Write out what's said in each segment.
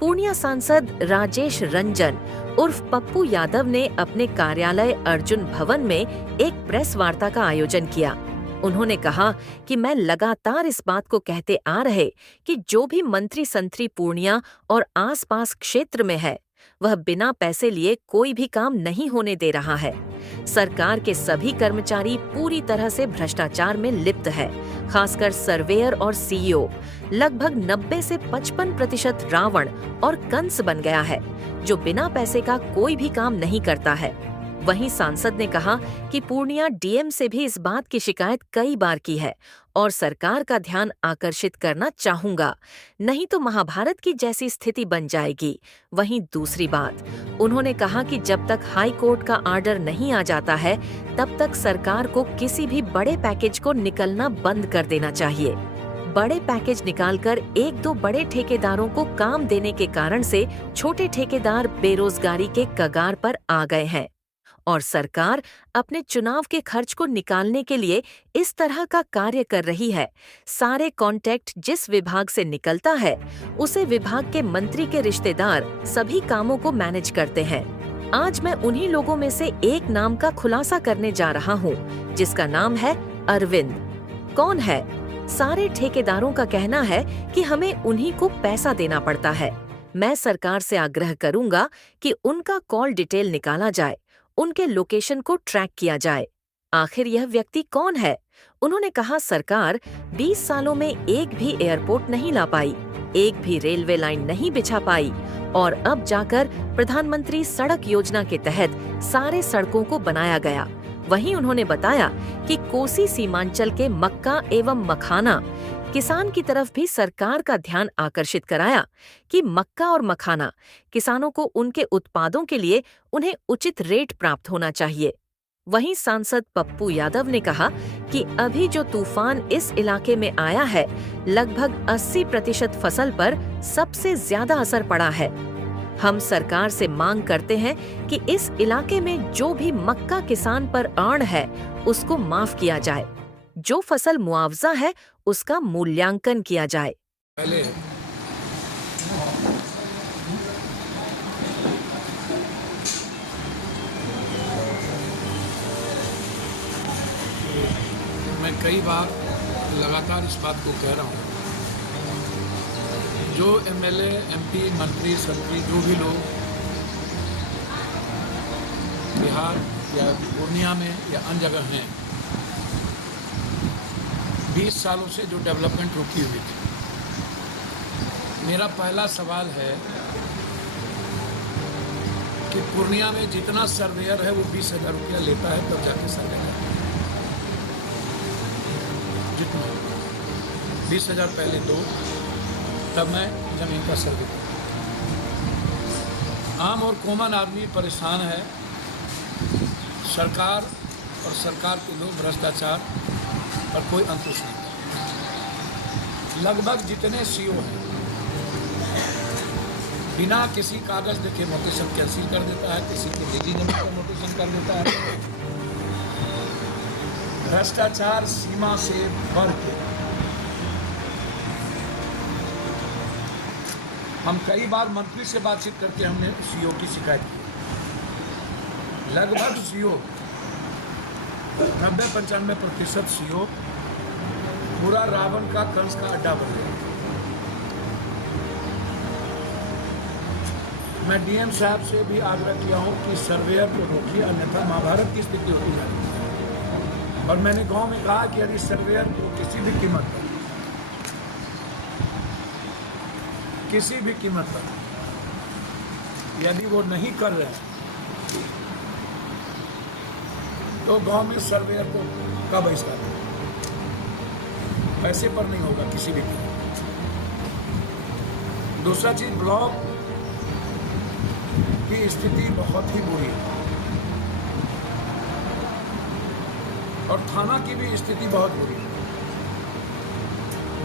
पूर्णिया सांसद राजेश रंजन उर्फ पप्पू यादव ने अपने कार्यालय अर्जुन भवन में एक प्रेस वार्ता का आयोजन किया। उन्होंने कहा कि मैं लगातार इस बात को कहते आ रहे कि जो भी मंत्री संतरी पूर्णिया और आसपास क्षेत्र में है वह बिना पैसे लिए कोई भी काम नहीं होने दे रहा है। सरकार के सभी कर्मचारी पूरी तरह से भ्रष्टाचार में लिप्त है, खासकर सर्वेयर और सीईओ। लगभग 90 से 55% रावण और कंस बन गया है, जो बिना पैसे का कोई भी काम नहीं करता है। वहीं सांसद ने कहा कि पूर्णिया डीएम से भी इस बात की शिकायत कई बार की है और सरकार का ध्यान आकर्षित करना चाहूंगा, नहीं तो महाभारत की जैसी स्थिति बन जाएगी। वहीं दूसरी बात, उन्होंने कहा कि जब तक हाई कोर्ट का आर्डर नहीं आ जाता है तब तक सरकार को किसी भी बड़े पैकेज को निकलना बंद कर देना चाहिए। बड़े पैकेज निकालकर एक दो बड़े ठेकेदारों को काम देने के कारण से छोटे ठेकेदार बेरोजगारी के कगार पर आ गए हैं और सरकार अपने चुनाव के खर्च को निकालने के लिए इस तरह का कार्य कर रही है। सारे कॉन्टैक्ट जिस विभाग से निकलता है उसे विभाग के मंत्री के रिश्तेदार सभी कामों को मैनेज करते हैं। आज मैं उन्हीं लोगों में से एक नाम का खुलासा करने जा रहा हूँ, जिसका नाम है अरविंद। कौन है? सारे ठेकेदारों का कहना है कि हमें उन्हीं को पैसा देना पड़ता है। मैं सरकार से आग्रह करूंगा कि उनका कॉल डिटेल निकाला जाए, उनके लोकेशन को ट्रैक किया जाए। आखिर यह व्यक्ति कौन है? उन्होंने कहा सरकार 20 सालों में एक भी एयरपोर्ट नहीं ला पाई, एक भी रेलवे लाइन नहीं बिछा पाई और अब जाकर प्रधानमंत्री सड़क योजना के तहत सारे सड़कों को बनाया गया। वहीं उन्होंने बताया कि कोसी सीमांचल के मक्का एवं मखाना किसान की तरफ भी सरकार का ध्यान आकर्षित कराया कि मक्का और मखाना किसानों को उनके उत्पादों के लिए उन्हें उचित रेट प्राप्त होना चाहिए। वहीं सांसद पप्पू यादव ने कहा कि अभी जो तूफान इस इलाके में आया है, लगभग 80% फसल पर सबसे ज्यादा असर पड़ा है। हम सरकार से मांग करते हैं कि इस इलाके में जो भी मक्का किसान पर अर्ण है उसको माफ किया जाए, जो फसल मुआवजा है उसका मूल्यांकन किया जाए। पहले मैं कई बार लगातार इस बात को कह रहा हूँ, जो एमएलए, एमपी, मंत्री, संतरी जो भी लोग बिहार या पूर्णिया में या अन्य जगह हैं, 20 सालों से जो डेवलपमेंट रुकी हुई थी, मेरा पहला सवाल है कि पूर्णिया में जितना सर्वेयर है वो 20,000 रुपया लेता है तब जाके सर्वे करता है। जितना 20,000 पहले दो, तब मैं जमीन का सर्वे करता। आम और कॉमन आदमी परेशान है, सरकार और सरकार के लोग भ्रष्टाचार और कोई अंकुश नहीं। लगभग जितने सीईओ हैं बिना किसी कागज देखे नोटिसन कैंसिल कर देता है, किसी की निजी जमीन पर नोटिसन कर देता है। भ्रष्टाचार सीमा से बढ़ के हम कई बार मंत्री से बातचीत करके हमने सीईओ की शिकायत की। लगभग सीईओ 90-95% सीईओ पूरा रावण का कंस का अड्डा बन गया। मैं डीएम साहब से भी आग्रह किया हूं कि सर्वेयर को रोकिए, अन्यथा महाभारत की स्थिति होती है। और मैंने गांव में कहा कि यदि सर्वेयर को किसी भी कीमत पर यदि वो नहीं कर रहे हैं तो गांव में सर्वेयर को का बहिष्कार पैसे पर नहीं होगा किसी भी कीमत। दूसरा चीज, ब्लॉक की स्थिति बहुत ही बुरी है और थाना की भी स्थिति बहुत बुरी है।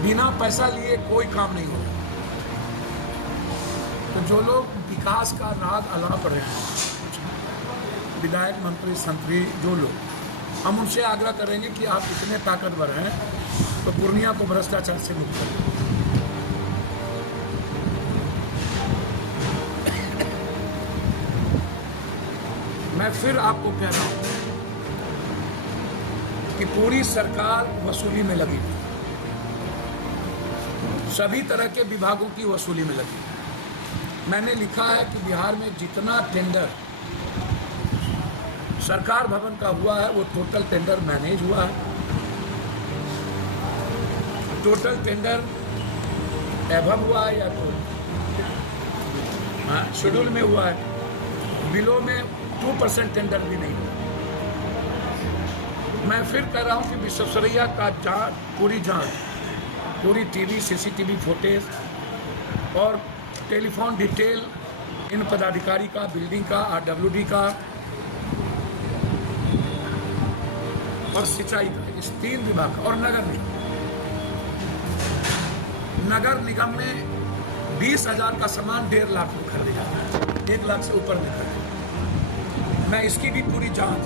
बिना पैसा लिए कोई काम नहीं होगा। तो जो लोग विकास का राग अलाप रहे हैं, विधायक, मंत्री, संतरी, जो लोग हम उनसे आग्रह करेंगे कि आप इतने ताकतवर हैं तो पूर्णिया को भ्रष्टाचार से मुक्त करें। मैं फिर आपको कह रहा हूं कि पूरी सरकार वसूली में लगी, सभी तरह के विभागों की वसूली में लगी। मैंने लिखा है कि बिहार में जितना टेंडर सरकार भवन का हुआ है वो टोटल टेंडर मैनेज हुआ है, टोटल टेंडर एवं हुआ है या तो शेड्यूल में हुआ है, बिलों में 2% टेंडर भी नहीं हुआ। मैं फिर कह रहा हूं कि विश्वेश्वरैया का पूरी जांच, पूरी टीवी सीसीटीवी फुटेज और टेलीफोन डिटेल इन पदाधिकारी का, बिल्डिंग का, आरडब्ल्यूडी का और सिंचाई का, इस 3 विभाग का, और नगर निगम में 20,000 का सामान 1.5 लाख में खरीदा जाता है, 1 लाख से ऊपर में खरीदा। मैं इसकी भी पूरी जांच,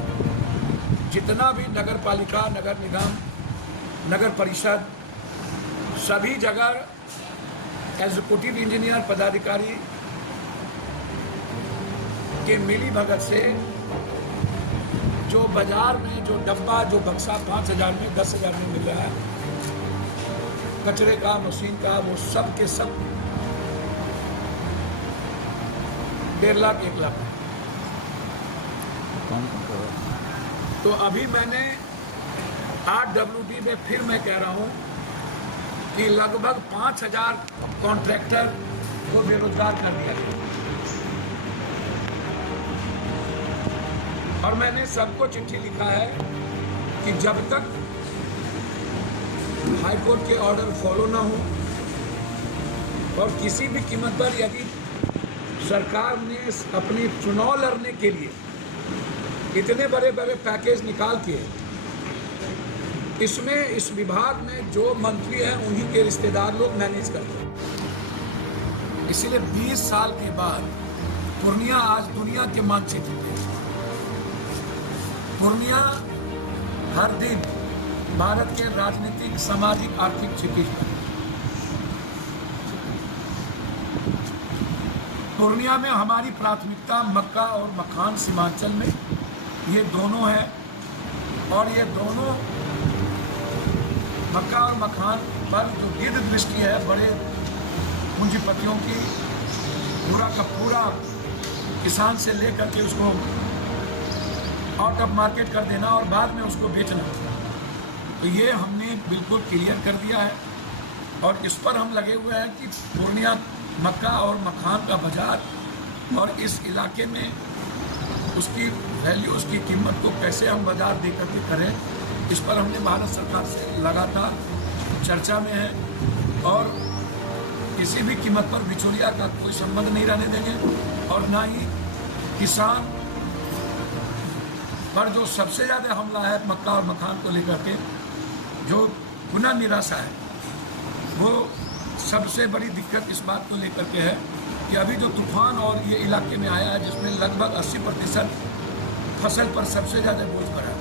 जितना भी नगर पालिका, नगर निगम, नगर परिषद, सभी जगह एग्जीक्यूटिव इंजीनियर पदाधिकारी के मिली भगत से जो बाजार में जो डब्बा, जो बक्सा 5,000 में, 10,000 में मिल रहा है कचरे का, मशीन का, वो सब के सब 1.5 लाख 1 लाख। तो अभी मैंने आरडब्ल्यूडी में फिर मैं कह रहा हूं कि लगभग 5,000 कॉन्ट्रैक्टर को बेरोजगार कर दिया गया। और मैंने सबको चिट्ठी लिखा है कि जब तक हाईकोर्ट के ऑर्डर फॉलो ना हो और किसी भी कीमत पर यदि सरकार ने अपनी चुनाव लड़ने के लिए इतने बड़े बड़े पैकेज निकाल के इसमें इस विभाग में जो मंत्री हैं उन्हीं के रिश्तेदार लोग मैनेज करते हैं, इसीलिए 20 साल के बाद पूर्णिया आज दुनिया के मानचित्र पे, पूर्णिया हर दिन भारत के राजनीतिक, सामाजिक, आर्थिक क्षितिज पर। पूर्णिया में हमारी प्राथमिकता मक्का और मखान सीमांचल में ये दोनों है, और ये दोनों मक्का और मखान पर जो गिद्ध दृष्टि है बड़े पूंजीपतियों की, पूरा का पूरा किसान से लेकर के उसको आउट ऑफ मार्केट कर देना और बाद में उसको बेचना, तो ये हमने बिल्कुल क्लियर कर दिया है। और इस पर हम लगे हुए हैं कि पूर्णिया मक्का और मखान का बाजार और इस इलाके में उसकी वैल्यू, उसकी कीमत को कैसे हम बाजार दे करके करें, इस पर हमने भारत सरकार से लगातार चर्चा में है। और किसी भी कीमत पर बिचौलिया का कोई संबंध नहीं रहने देंगे, और ना ही किसान पर जो सबसे ज़्यादा हमला है मक्का और मखान को लेकर के, जो पुनः निराशा है, वो सबसे बड़ी दिक्कत इस बात को लेकर के है कि अभी जो तूफान और ये इलाके में आया है जिसमें लगभग 80% फसल पर सबसे ज़्यादा बोझ पड़ा है।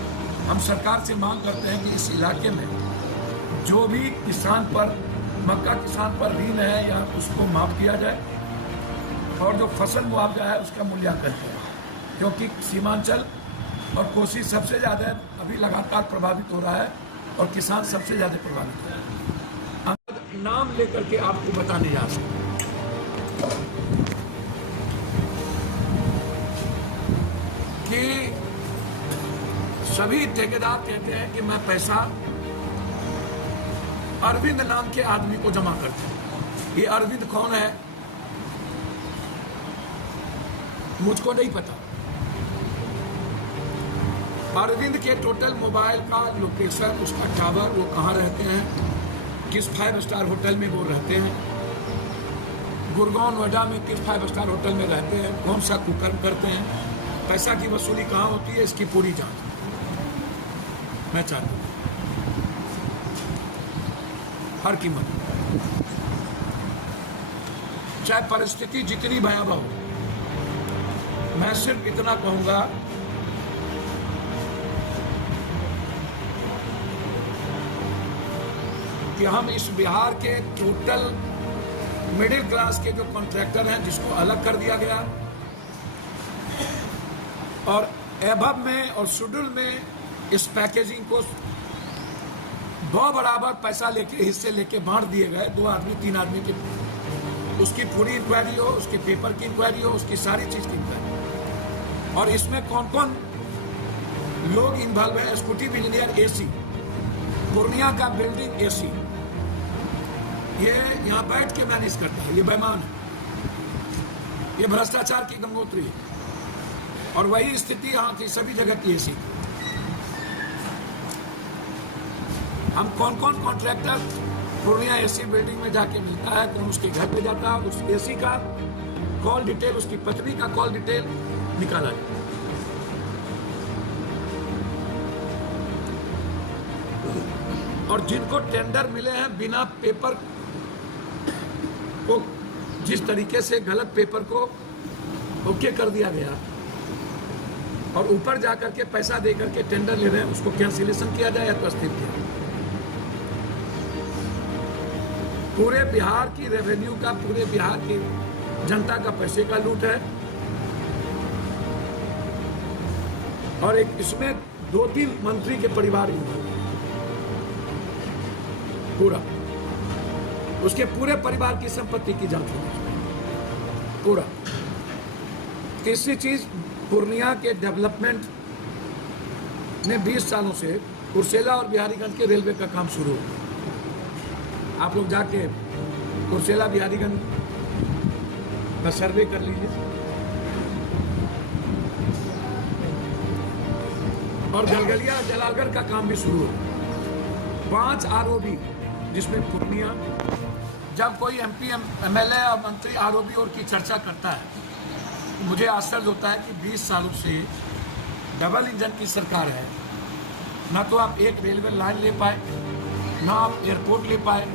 हम सरकार से मांग करते हैं कि इस इलाके में जो भी किसान पर, मक्का किसान पर ऋण है या उसको माफ किया जाए, और जो फसल मुआवजा है उसका मूल्यांकन किया, क्योंकि सीमांचल और कोसी सबसे ज़्यादा अभी लगातार प्रभावित हो रहा है और किसान सबसे ज़्यादा प्रभावित हो रहा है। नाम लेकर के आपको बताने जा सकते हैं कि सभी ठेकेदार कहते हैं कि मैं पैसा अरविंद नाम के आदमी को जमा करते हैं। ये अरविंद कौन है मुझको नहीं पता। अरविंद के टोटल मोबाइल का लोकेशन, उसका टावर, वो कहाँ रहते हैं, किस 5 स्टार होटल में वो रहते हैं, गुड़गांव नोएडा में किस 5 स्टार होटल में रहते हैं, कौन सा कुकर्म करते हैं, पैसा की वसूली कहाँ होती है, इसकी पूरी जांच मैं चाहता हूँ हर कीमत, चाहे परिस्थिति जितनी भयावह हो। मैं सिर्फ इतना कहूँगा कि हम इस बिहार के टोटल मिडिल क्लास के जो कॉन्ट्रैक्टर हैं जिसको अलग कर दिया गया, और एभव में और शेड्यूल में इस पैकेजिंग को बराबर पैसा लेके हिस्से लेके बांट दिए गए, 2 आदमी 3 आदमी के, उसकी पूरी इंक्वायरी हो, उसके पेपर की इंक्वायरी हो, उसकी सारी चीज की इंक्वायरी। और इसमें कौन कौन लोग इन्वॉल्व है? एक्जीक्यूटिव इंजीनियर एसी, पूर्णिया का बिल्डिंग एसी, ये यहाँ बैठ के मैनेज करता है, ये बेईमान है, ये भ्रष्टाचार की गंगोत्री है। और वही स्थिति यहाँ की सभी जगह की एसी। हम कौन कौन कॉन्ट्रैक्टर पूर्णिया एसी बिल्डिंग में जाके मिलता है, कौन उसके घर पे जाता है, उस एसी का कॉल डिटेल, उसकी पत्नी का कॉल डिटेल निकाला जाए। और जिनको टेंडर मिले हैं बिना पेपर को, जिस तरीके से गलत पेपर को ओके कर दिया गया और ऊपर जाकर के पैसा दे करके टेंडर ले रहे हैं, उसको कैंसिलेशन किया जाए या तो अस्थिर किया। पूरे बिहार की रेवेन्यू का, पूरे बिहार की जनता का पैसे का लूट है। और एक इसमें 2-3 मंत्री के परिवार पूरा, उसके पूरे परिवार की संपत्ति की जांच होगी पूरा। तीसरी चीज, पूर्णिया के डेवलपमेंट में 20 सालों से कुर्सेला और बिहारीगंज के रेलवे का काम शुरू हो। आप लोग जाके कुर्सेला बिहारीगंज का सर्वे कर लीजिए। और गलगलिया जलालगढ़ का काम भी शुरू हो। 5 आरओबी, जिसमें पूर्णिया, जब कोई एमपी एमएलए और मंत्री आरओबी और की चर्चा करता है, मुझे आश्चर्य होता है कि 20 सालों से डबल इंजन की सरकार है, ना तो आप एक रेलवे लाइन ले पाए, ना आप एयरपोर्ट ले पाए,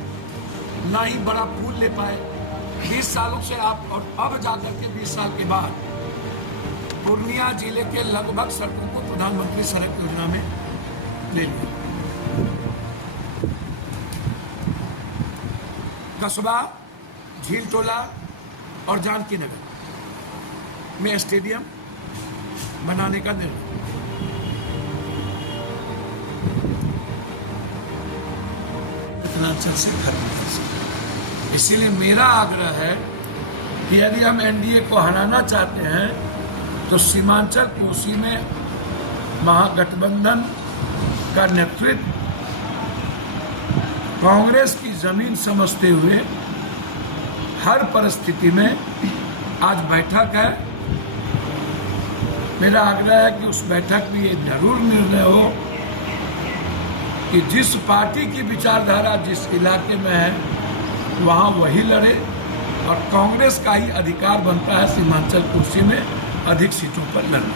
ना ही बड़ा पुल ले पाए। 20 सालों से आप, और अब जाकर के 20 साल के बाद पूर्णिया जिले के लगभग सड़कों को प्रधानमंत्री सड़क योजना में ले लिया। कस्बा, झील टोला और जानकी नगर में स्टेडियम बनाने का निर्णय। मिथिलांचल से घर से, इसीलिए मेरा आग्रह है कि यदि हम एनडीए को हराना चाहते हैं तो सीमांचल कोसी में महागठबंधन का नेतृत्व कांग्रेस की जमीन समझते हुए हर परिस्थिति में आज बैठक है। मेरा आग्रह है कि उस बैठक में ये जरूर निर्णय हो कि जिस पार्टी की विचारधारा जिस इलाके में है वहाँ वही लड़े, और कांग्रेस का ही अधिकार बनता है सीमांचल कुर्सी में अधिक सीटों पर लड़ना।